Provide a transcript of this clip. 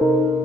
you